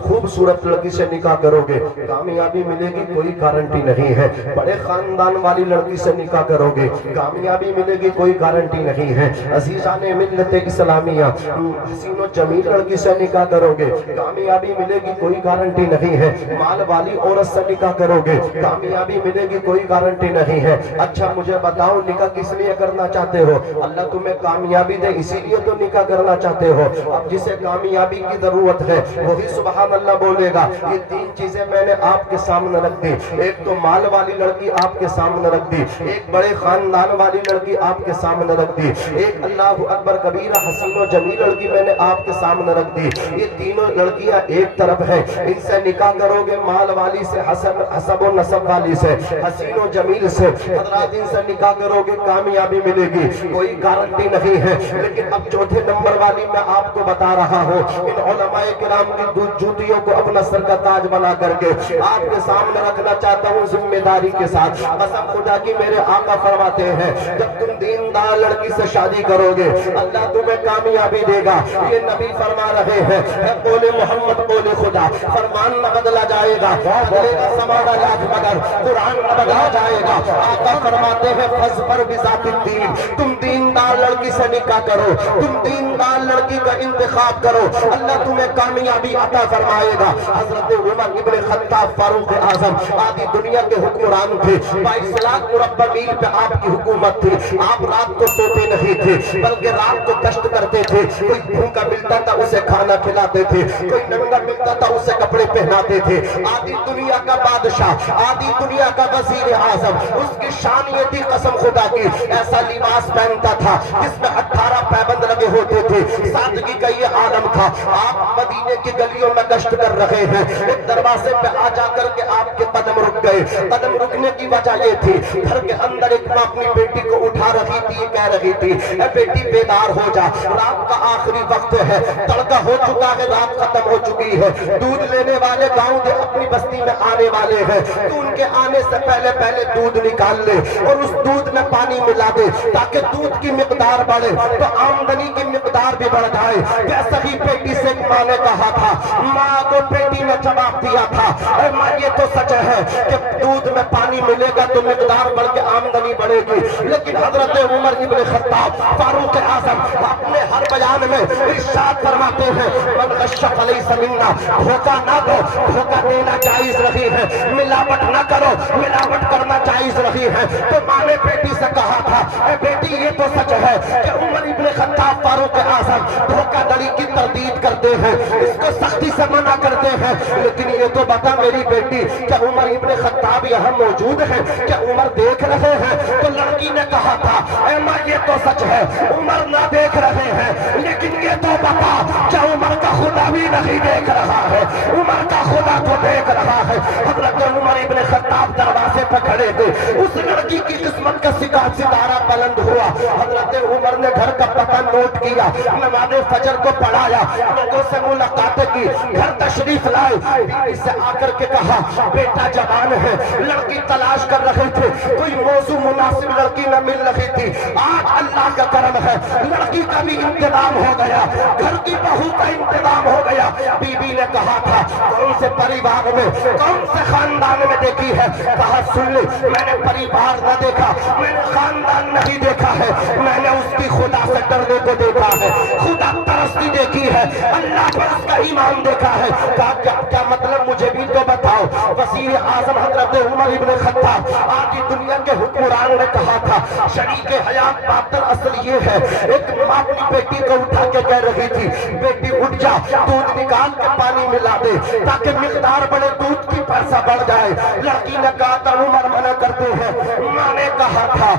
خوبصورت لڑکی سے نکاح کرو گے کامیابی ملے گی کوئی گارنٹی نہیں ہے، بڑے خاندان والی لڑکی سے نکاح کرو گے کامیابی ملے گی کوئی گارنٹی نہیں ہے۔ عزیزان ملت اسلامیہ حسین و جمیل لڑکی سے نکاح کرو گے کامیابی ملے گی کوئی گارنٹی نہیں ہے، مال والی عورت سے نکاح کرو گے کامیابی ملے گی کوئی گارنٹی نہیں ہے۔ اچھا مجھے بتاؤ نکاح کس لیے کرنا چاہتے ہو؟ اللہ تمہیں کامیابی دے اسی لیے تو نکاح کرنا چاہتے ہو۔ اب جسے کامیابی کی ضرورت ہے وہی سبحان اللہ بولے گا۔ یہ تین چیزیں میں نے آپ کے سامنے رکھ دی، ایک تو مال والی لڑکی آپ کے سامنے رکھ دی، ایک بڑے خاندان والی لڑکی آپ کے سامنے رکھ دی، ایک اللہ اکبر کبیرہ حسین و جمیل لڑکی میں نے آپ کے سامنے رکھ دی۔ یہ تینوں لڑکیاں ایک طرف ہیں، ان سے نکاح کرو گے مال والی سے، حسب و نسب والی سے، حسین و جمیل سے، حضرات ان سے نکاح کرو گے کامیابی ملے گی کوئی گارنٹی نہیں ہے۔ لیکن اب چوتھے نمبر والی میں آپ کو بتا رہا ہوں، ان علماء کرام کی جوتیوں کو اپنا سر کا تاج بنا کر کے آپ کے سامنے رکھنا چاہتا ہوں ذمہ داری کے ساتھ۔ قسم خدا کی میرے آقا فرماتے ہیں جب تم دیندار لڑکی سے شادی کرو گے اللہ تمہیں کامیابی دے گا۔ یہ نبی فرما رہے ہیں، اے قول محمد قول خدا، فرمان نہ بدلا جائے گا، بدلے گا زمانہ لاکھ مگر قرآن نہ بدلا جائے گا۔ آقا فرماتے ہیں فَاصْبِرْ بِذَاتِ الدِّین، تم دیندار لڑکی سے نکاح کرو، تم دیندار لڑکی کا انتخاب کرو، اللہ تمہیں کامیابی عطا فرمائے گا۔ حضرت عمر ابن خطاب فاروق اعظم آدھی دنیا کے حکمران تھے، 22 لاکھ مربع میل پہ آپ کی حکومت تھی، آپ رات کو سوتے نہیں تھے بلکہ رات کو گشت کرتے تھے، کوئی بھوکا ملتا تھا اسے کھانا کھلاتے تھے، کوئی ننگا ملتا تھا اسے کپڑے پہناتے تھے۔ آدھی دنیا کا بادشاہ، آدھی دنیا کا وزیر اعظم، اس کی شان یہ تھی قسم خدا کی ایسا لباس پہنتا تھا جس میں 18 پیبند لگے ہوتے تھے، سادگی کا یہ عالم تھا۔ آپ مدینے کی گلیوں میں گشت کر رہے ہیں، ایک دروازے پہ آ جا کر کے آپ کے قدم رک گئے۔ قدم رکنے کی وجہ یہ تھی گھر کے اندر ایک ماں اپنی بیٹی کو اٹھا رہی تھی، کہہ رہی تھی اے بیٹی بیدار ہو جا، رات کا آخری وقت ہے، تڑکا ہو چکا ہے، رات ختم ہو چکی ہے، دودھ لینے والے گاؤں کے اپنی بستی میں آنے والے ہیں، تو ان کے آنے سے پہلے پہلے دودھ نکال لے اور اس دودھ میں پانی ملا دے تاکہ دودھ کی مقدار بڑھے تو آمدنی کی مقدار بھی بڑھ جائے۔ ویسا ہی بیٹی سے ماں نے کہا تھا، ماں کو بیٹی نے جواب دیا تھا اے ماں یہ تو سچ ہے کہ دودھ میں پانی ملے گا تو مقدار بڑھ کے آمدنی بڑھے گی، لیکن حضرت عمر ابن خطاب فاروق اعظم اپنے ہر بیان میں ارشاد فرماتے ہیں من غش فلیس منا، دھوکہ نہ دو، دھوکہ دینا جائز نہیں ہے، ملاوٹ نہ کرو، ملاوٹ کرنا جائز نہیں ہے۔ تو ماں نے بیٹی سے کہا تھا اے بیٹی یہ تو سچ ہے کہ عمر ابن خطاب فاروق اعظم دھوکہ دڑی کی تردید کرتے ہیں، اس کو سختی سے منع کرتے ہیں، لیکن یہ تو بتا میری بیٹی کہ عمر ابن خطاب یہاں موجود ہیں، کہ عمر دیکھ رہے ہیں؟ تو لڑکی نے کہا تھا اے ماں یہ تو سچ ہے عمر نہ دیکھ رہے ہیں، لیکن یہ تو بتا کیا عمر کا خدا بھی نہیں دیکھ رہا ہے؟ عمر کا خدا تو دیکھ رہا ہے۔ حضرت عمر ابن خطاب دروازے پہ کھڑے تھے، اس لڑکی کی قسمت کا ستارہ بلند ہوا، حضرت عمر نے گھر کا پتہ نوٹ کیا، نماز فجر کو پڑھایا، لوگوں سے ملاقات کی، گھر تشریف لائے، بیوی سے آ کر کے کہا بیٹا جوان ہے، لڑکی تلاش کر رہے تھے، کوئی موضوع مناسب لڑکی نہ مل رہی تھی، آج اللہ کا کرم ہے لڑکی کا بھی انتظام ہو گیا، گھر کی بہو کا انتظام ہو گیا۔ بیوی نے کہا تھا کون سے پریوار میں کون سے خاندان میں دیکھی ہے؟ کہا سن لے میں نے پریوار نہ دیکھا، میں نے خاندان نہیں دیکھا ہے، میں نے اس کی خدا سے ڈرنے کو دیکھا ہے، خدا ترستی دیکھی ہے، اللہ پر اس کا ایمان دیکھا ہے۔ کہا کیا مطلب مجھے بھی تو بتاؤ۔ وزیر اعظم حضرت عمر ابن خطاب آج دنیا کے حکمران نے کہا تھا شریک حیات باطل اصل یہ ہے، ایک ماں اپنی بیٹی کو اٹھا کے کہہ رہی تھی بیٹی اٹھ جا، دودھ نکال کے پانی ملا دے تاکہ مقدار بڑے، دودھ کی پیسہ بڑھ جائے۔ لڑکی نے کہا تھا عمر منع کرتے ہیں، ماں نے کہا تھا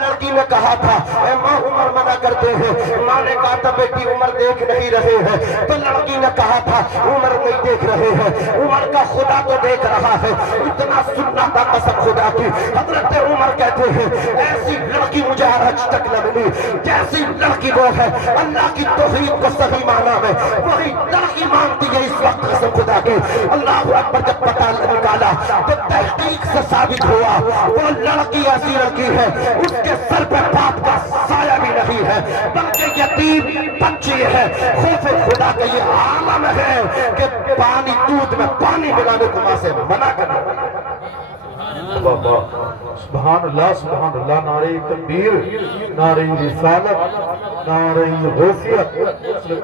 لڑکی نے کہا تھا اے ماں عمر منع کرتے ہیں، ماں نے کہا تھا بیٹی عمر دیکھ نہیں رہے ہیں، تو لڑکی نے کہا تھا عمر نہیں دیکھ رہے ہیں، عمر کا خدا تو دیکھ رہا ہے۔ اتنا سننا تھا قسم خدا کی، حضرت عمر کہتے ہیں ایسی لڑکی مجھے آج تک نہ ملی جیسی لڑکی وہ ہے اللہ کی توحید کو صحیح معنی میں وہی لڑکی مانتی ہے اس وقت قسم خدا کی۔ اللہ اکبر جب پتہ نکالا تو ثابت ہوا وہ لڑکی ایسی لڑکی ہے اس کے سر پہ باپ کا سایہ بھی نہیں ہے بلکہ یتیم بچی ہے خوف خدا کا یہ عالم ہے کہ پانی دودھ میں پانی ملانے کو ماں سے منع کرنا سبحان اللہ نعرہ تکبیر نعرہ رسالت نعرہ غوثیت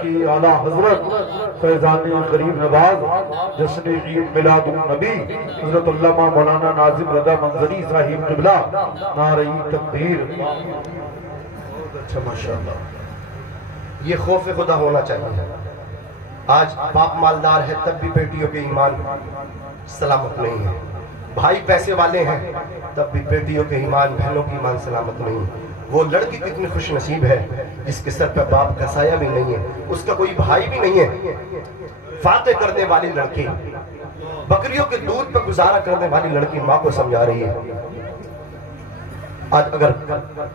کی اعلیٰ حضرت فیضان غریب نواز جشن عید میلاد النبی حضرت علامہ مولانا ناظم رضا منظری صاحب قبلہ نعرہ تکبیر اچھا ماشاءاللہ یہ خوف خدا ہونا چاہیے آج باپ مالدار ہے تب بھی بیٹیوں کے ایمان سلامت نہیں ہے بھائی پیسے والے ہیں تب بھی بیٹیوں کے ایمان بہنوں کے ایمان سلامت نہیں وہ لڑکی کتنی خوش نصیب ہے جس کے سر پہ باپ کا سایہ بھی نہیں ہے اس کا کوئی بھائی بھی نہیں ہے فاتح کرنے والی لڑکی بکریوں کے دودھ پہ گزارا کرنے والی لڑکی ماں کو سمجھا رہی ہے آج اگر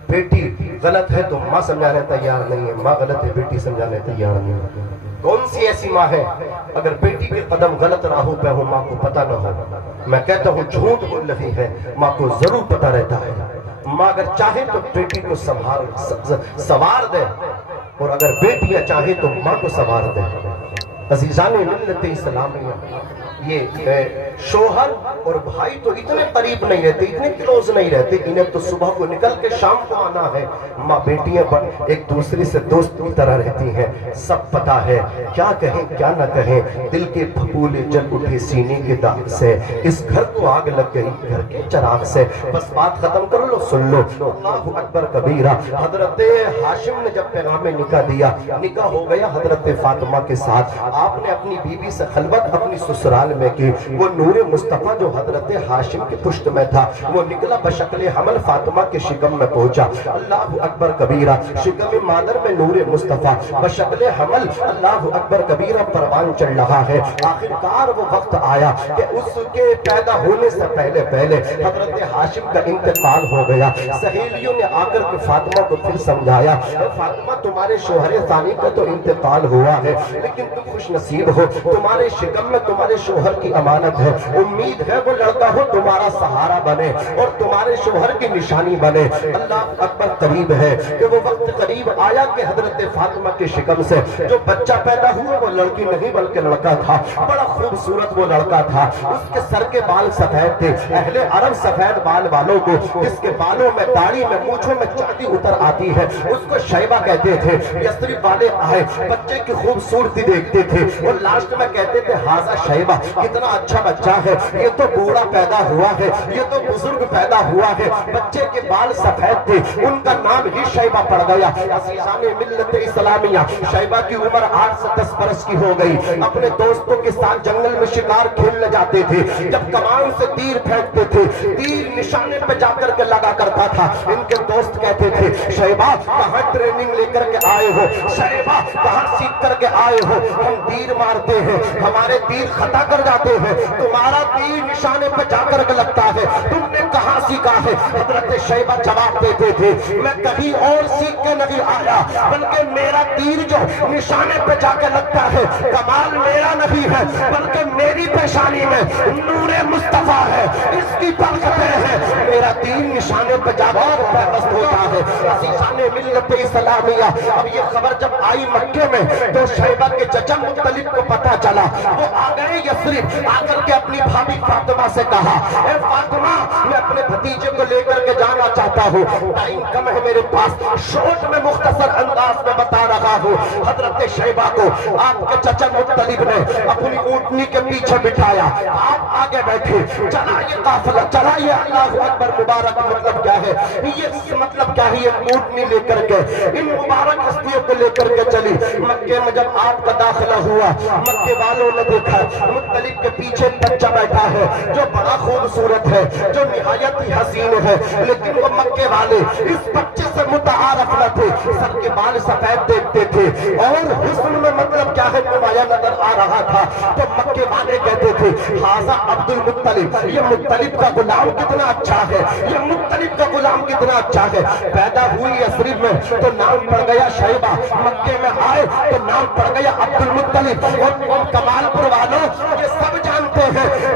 بیٹی غلط ہے تو ماں سمجھانے تیار نہیں ہے ماں غلط ہے بیٹی سمجھانے تیار نہیں ہے کون سی ایسی ماں ہے اگر بیٹی کے قدم غلط راہوں پہ ہو ماں کو پتہ نہ ہو میں کہتا ہوں جھوٹ بول رہی ہے ماں کو ضرور پتہ رہتا ہے ماں اگر چاہے تو بیٹی کو سوار دے اور اگر بیٹیاں چاہے تو ماں کو سوار دے عزیزان ملت اسلامیہ یہ شوہر اور بھائی تو اتنے قریب نہیں رہتے اتنے کلوز نہیں رہتے انہیں تو صبح کو نکل کے شام کو آنا ہے ماں بیٹیاں ایک دوسری سے دوست کی طرح رہتی ہیں سب پتا ہے کیا کہیں کیا نہ کہیں دل کے پھپولے جل اٹھے سینے کے داغ سے اس گھر کو آگ لگ گئی گھر کے چراغ سے بس بات ختم کر لو سن لو اللہ اکبر کبیرہ حضرت ہاشم نے جب پیغام نکاح دیا نکاح ہو گیا حضرت فاطمہ کے ساتھ آپ نے اپنی بیوی سے خلوت اپنی سسرال میں کی وہ نور مصطفیٰ جو حضرت ہاشم کے پشت میں تھا وہ نکلا بشکل حمل فاطمہ کے شکم میں پہنچا اللہ اکبر کبیرہ شکم مادر میں نور مصطفیٰ بشکل حمل اللہ اکبر کبیرہ پروان چل رہا ہے آخرکار وہ وقت آیا کہ اس کے پیدا ہونے سے پہلے حضرت ہاشم کا انتقال ہو گیا سہیلیوں نے آ کر کے فاطمہ کو پھر سمجھایا فاطمہ تمہارے شوہر ثانی کا تو انتقال ہوا ہے لیکن تم خوش نصیب ہو تمہارے شکم میں تمہارے شوہر کی امانت ہے امید ہے وہ لڑکا ہو تمہارا سہارا بنے اور تمہارے شوہر کی نشانی بنے اللہ اکبر قریب ہے کہ وہ وقت قریب آیا کہ حضرت فاطمہ کے شکم سے جو بچہ پیدا ہوا وہ لڑکی نہیں بلکہ لڑکا تھا بڑا خوبصورت وہ لڑکا تھا اس کے سر کے بال سفید تھے اہل عرب سفید بال والوں کو جس کے بالوں میں داڑھی میں مونچھوں میں چاندی اتر آتی ہے اس کو شیبہ کہتے تھے یثرب والے آئے بچے کی خوبصورتی دیکھتے تھے اور لاسٹ میں کہتے تھے ہاذا شیبہ کتنا اچھا بچہ ہے یہ تو بوڑھا پیدا ہوا ہے یہ تو بزرگ پیدا ہوا ہے بچے کے بال سفید تھے ان کا نام ہی شیبہ پڑ گیا عزیزان ملت اسلامیہ شیبہ کی عمر 8 سے 10 برس کی ہو گئی اپنے دوستوں کے ساتھ جنگل میں شکار کھیلنے جاتے تھے جب کمان سے تیر پھینکتے تھے تیر نشانے پہ جا کر کے لگا کرتا تھا ان کے دوست کہتے تھے شیبہ کہاں ٹریننگ لے کر کے آئے ہو شیبہ کہاں سیکھ کر کے آئے ہو ہم تیر مارتے ہیں ہمارے تیر خطا کر جاتے ہیں تمہارا تیر نشانے پہ جا کر کے لگتا ہے تم نے کہاں سیکھا ہے حضرت شیبہ جواب دیتے تھے میں کہیں اور سیکھ کے نہیں آیا بلکہ میرا تیر جو نشانے پہ جا کے لگتا ہے کمال میرا نہیں ہے بلکہ میری پیشانی میں نور مصطفیٰ ہے اس کی برکتیں ہیں میرا تیر نشانے پہ جا کر پیوست ہوتا ہے عزیزان ملت اسلامیہ اب یہ خبر جب آئی مکے میں تو شیبہ کے چچا مطلب کو پتا چلا وہ آ گئے یثرب آ کر کے اپنی بھابی فاطمہ سے کہا اے فاطمہ میں اپنے بھتیجے کو لے کر کے جانا چاہتا ہوں ٹائم کم ہے میرے پاس شوٹ میں مختصر انداز میں بتا رہا ہوں حضرت شیبہ کو آپ کے چچا مطلب نے اپنی اونٹنی کے پیچھے بٹھایا آپ آگے بیٹھے چلا یہ قافلہ چلا یہ اللہ اکبر مبارک مطلب کیا ہے یہ مطلب کیا ہے یہ اونٹنی لے کر کے ان مبارک ہستیوں کو لے کر کے چلی مکے میں جب آپ کا داخلہ ہوا مکے والوں نے دیکھا مطلب کے پیچھے بچہ بیٹھا ہے جو بڑا خوبصورت ہے جو نہایت ہی حسین ہے لیکن وہ مکے والے اس بچے سے متعارف نہ تھے سر کے بال سفید دیکھتے تھے اور حسن میں مطلب کیا ہے نمایاں نظر آ رہا تھا تو مکے والے کہتے تھے ہاذا عبد المطلب یہ مطلب کا غلام کتنا اچھا ہے یہ مطلب کا غلام کتنا اچھا ہے پیدا ہوئی یثرب میں تو نام پڑ گیا شیبہ مکے میں آئے تو نام پڑ گیا عبد المطلب اور کمال پور والوں یہ سب جانتے ہیں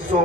100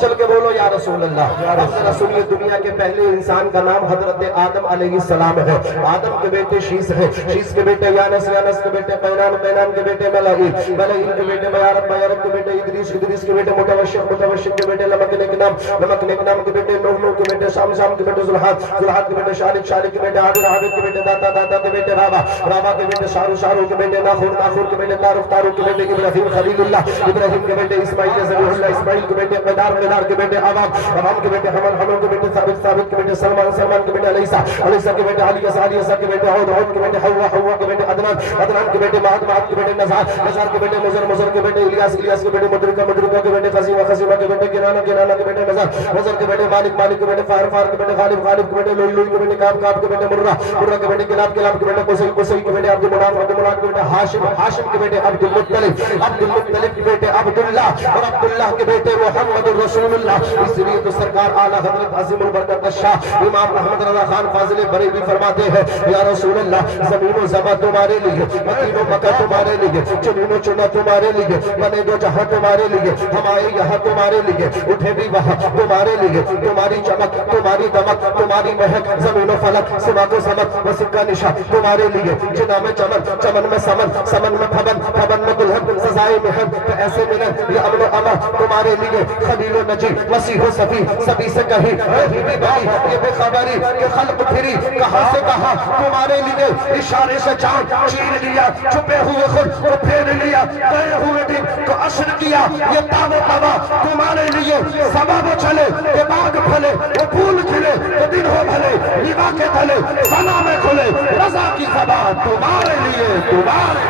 چل کے بولو یا رسول اللہ۔ رسول یہ دنیا کے پہلے انسان کا نام حضرت آدم علیہ السلام ہے۔ آدم کے بیٹے شیس ہیں، شیس کے بیٹے یانس، یانس کے بیٹے قینان، قینان کے بیٹے ملائیل، ملائیل کے بیٹے بیارت، بیارت کے بیٹے ادریس، ادریس کے بیٹے متوشق، متوشق کے بیٹے لمک نکنام، لمک نکنام کے بیٹے نوح، نوح کے بیٹے شام، شام کے بیٹے زلحات، زلحات کے بیٹے شالک، شالک کے بیٹے عابد، عابد کے بیٹے داتا، داتا کے بیٹے راوا، راوا کے بیٹے شارو، شارو کے بیٹے ناخور، ناخور کے بیٹے تاروق، تاروق کے بیٹے ابراہیم خلیل اللہ، ابراہیم کے بیٹے اسماعیل ذبیح اللہ، اسماعیل کے بیٹے قدار، قدار کے بیٹے عوام، عوام کے بیٹے حمل، حمل کے بیٹے ثابت، ثابت کے بیٹے سلمان، سلمان کے بیٹے علیسا، علیسا کے بیٹے علیسا، علیسا کے بیٹے عود، عود کے بیٹے حوا، حوا کے بیٹے عدنان، عدنان کے بیٹے معد، معد کے بیٹے نزار، نزار کے بیٹے مزر، مزر کے بیٹے الیاس، الیاس کے بیٹے مدرکہ، مدرکہ کے بیٹے خزیمہ، خزیمہ کے بیٹے کنانہ، کنانہ کے بیٹے نزار، نزار کے بیٹے مالک، مالک کے بیٹے فار، فار کے بیٹے غالب، غالب کے بیٹے لوئی، لوئی کے بیٹے کعب، کعب کے بیٹے مرہ، مرہ کے بیٹے کلاب، کلاب کے بیٹے قصی، قصی کے بیٹے عبد المناف، عبد المناف کے بیٹے ہاشم، ہاشم کے بیٹے عبد المطلب، عبد المطلب کے بیٹے عبداللہ، اور عبداللہ کے بیٹے محمد رسول اللہ۔ اس لیے تو سرکار اعلیٰ حضرت عظیم البرکت الشاہ امام احمد رضا خان فاضل بریلوی فرماتے ہیں یا رسول اللہ زمین و زمین تمہارے لیے، مدینہ و مکہ تمہارے لیے، چنین و چنہ تمہارے لیے، بنے دو جہاں تمہارے لیے، ہم آئے یہاں تمہارے لیے، اٹھے بھی وہاں تمہارے لیے، تمہاری چمک، تمہاری دمک، تمہاری مہک، زمین و فلک، سما کو سمک، و سکہ نشا تمہارے لیے، جنا میں چمن، چمن میں سمن، سمن میں پھبن، پھبن میں دلہن، سزائے محن، تو ایسے ملن یہ امن و امان تمہارے لیے، خلیل و نجی، مسیح و صفی، سبھی سے کہیں رہی بھی بھائی یہ بے خبری کہ خلق پھری کہاں سے کہاں تمہارے لیے، اشارے سے چاند چیر لیا، چھپے ہوئے خود کو پھیر لیا، گئے ہوئے دن کو عشر کیا، یہ تاب و تبا تمہارے لیے، سبب چلے کہ باغ پھلے، وہ پھول کھلے کہ دن ہو بھلے، لیوا کے تلے سنا میں کھلے، رضا کی زبان تمہارے لیے، تمہارے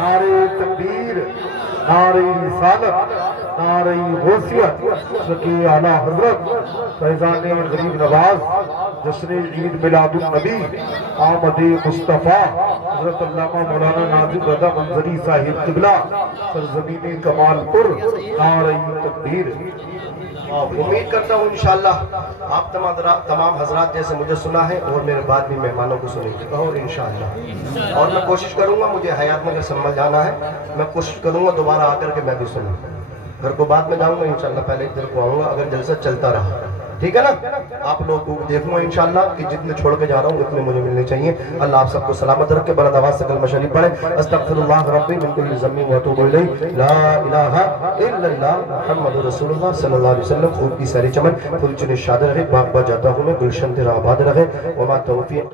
نعرہ تکبیر، نعرہ رسالت، نعرہ غوثیت، شکی اعلیٰ حضرت فیضان غریب نواز، جشن عید میلاد النبی، آمد مصطفیٰ حضرت علامہ مولانا ناظم رضا منظری صاحب قبلہ، سرزمین کمال پور، نعرہ تکبیر۔ امید کرتا ہوں انشاءاللہ آپ تمام حضرات جیسے مجھے سنا ہے اور میرے بعد بھی مہمانوں کو سنے گا اور انشاءاللہ، اور میں کوشش کروں گا، مجھے حیات میں سنبھل جانا ہے، میں کوشش کروں گا دوبارہ آ کر کے میں بھی سنوں، گھر کو بعد میں جاؤں گا انشاءاللہ، پہلے ادھر کو آؤں گا اگر جلسہ چلتا رہا، ٹھیک ہے نا؟ آپ لوگوں کو دیکھوں گا انشاءاللہ کہ جتنے چھوڑ کے جا رہا ہوں اتنے مجھے ملنے چاہیے۔ اللہ آپ سب کو سلامت رکھے، بلند آواز سے کلمہ شریف پڑھیں، استغفر اللہ ربی من کل ذنب واتوب الیہ، لا الہ الا اللہ محمد رسول اللہ صلی اللہ علیہ وسلم۔ خوب کی ساری چمن پھول چنے شاد رہے، باغ باغ جاتا ہوں میں، گلشن تیرا آباد رہے، وما توفیق